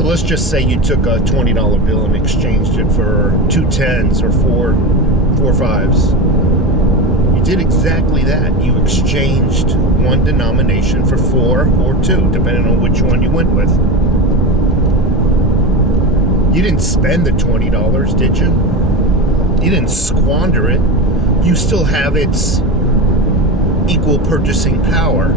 So let's just say you took a $20 bill and exchanged it for 2 10s or 4 5s. You did exactly that. You exchanged one denomination for 4 or 2, depending on which one you went with. You didn't spend the $20, did you? You didn't squander it. You still have its equal purchasing power.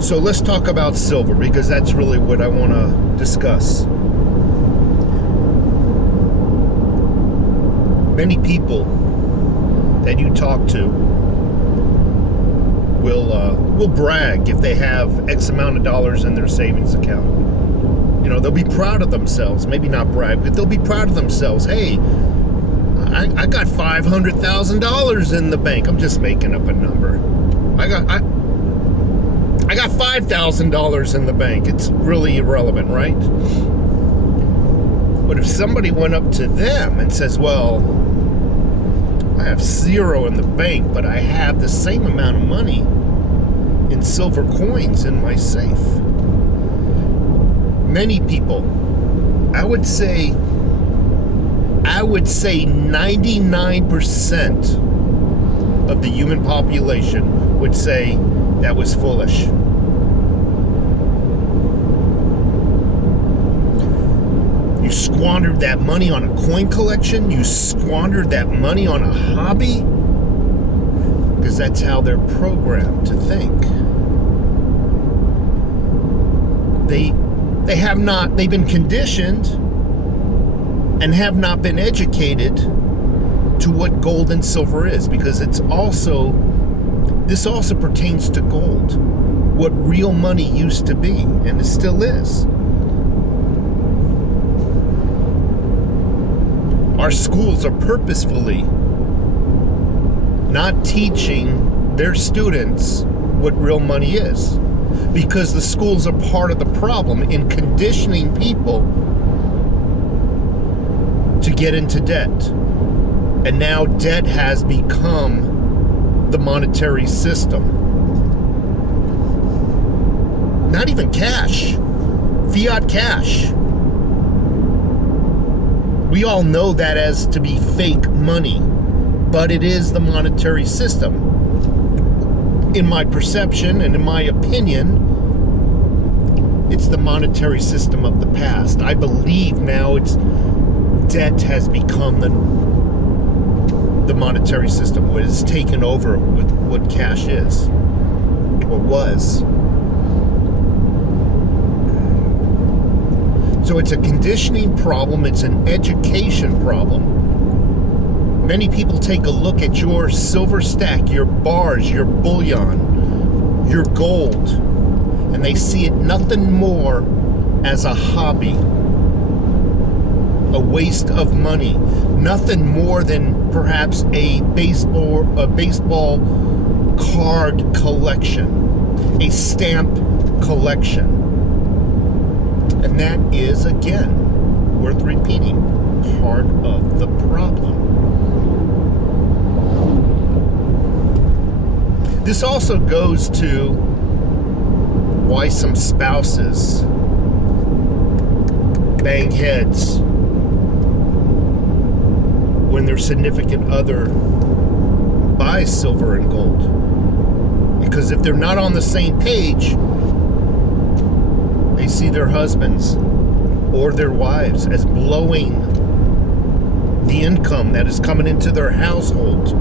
So let's talk about silver, because that's really what I want to discuss. Many people that you talk to will brag if they have X amount of dollars in their savings account. You know, they'll be proud of themselves. Maybe not brag, but they'll be proud of themselves. Hey, I got $500,000 in the bank. I'm just making up a number. I got $5,000 in the bank. It's really irrelevant, right? But if somebody went up to them and says, well, I have 0 in the bank, but I have the same amount of money in silver coins in my safe. Many people, I would say 99% of the human population would say that was foolish. You squandered that money on a coin collection. You squandered that money on a hobby, because that's how they're programmed to think. They've been conditioned and have not been educated to what gold and silver is, because this also pertains to gold, what real money used to be, and it still is. Our schools are purposefully not teaching their students what real money is, because the schools are part of the problem in conditioning people to get into debt. And now debt has become the monetary system. Not even cash, fiat cash. We all know that as to be fake money, but it is the monetary system. In my perception and in my opinion, it's the monetary system of the past. I believe now debt has become the monetary system, what has taken over with what cash is, or was. So it's a conditioning problem, it's an education problem. Many people take a look at your silver stack, your bars, your bullion, your gold, and they see it nothing more as a hobby, a waste of money, nothing more than perhaps a baseball card collection, a stamp collection. And that is, again, worth repeating, part of the problem. This also goes to why some spouses bang heads when their significant other buys silver and gold. Because if they're not on the same page, they see their husbands or their wives as blowing the income that is coming into their household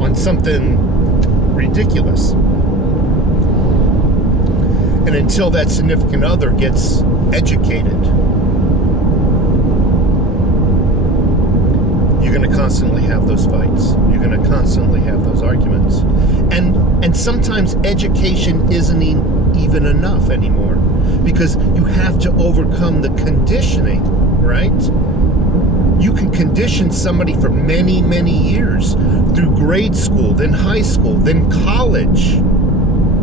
on something ridiculous. And until that significant other gets educated, you're going to constantly have those fights. You're going to constantly have those arguments. And sometimes education isn't even enough anymore, because you have to overcome the conditioning, right? You can condition somebody for many, many years through grade school, then high school, then college,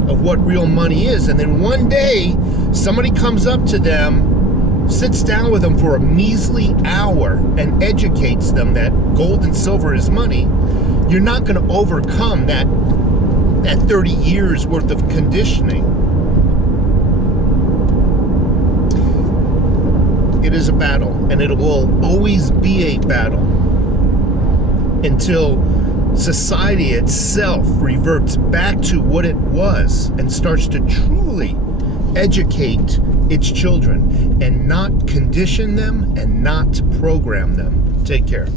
of what real money is. And then one day, somebody comes up to them, sits down with them for a measly hour and educates them that gold and silver is money. You're not going to overcome that 30 years worth of conditioning. It is a battle, and it will always be a battle until society itself reverts back to what it was and starts to truly educate its children and not condition them and not program them. Take care.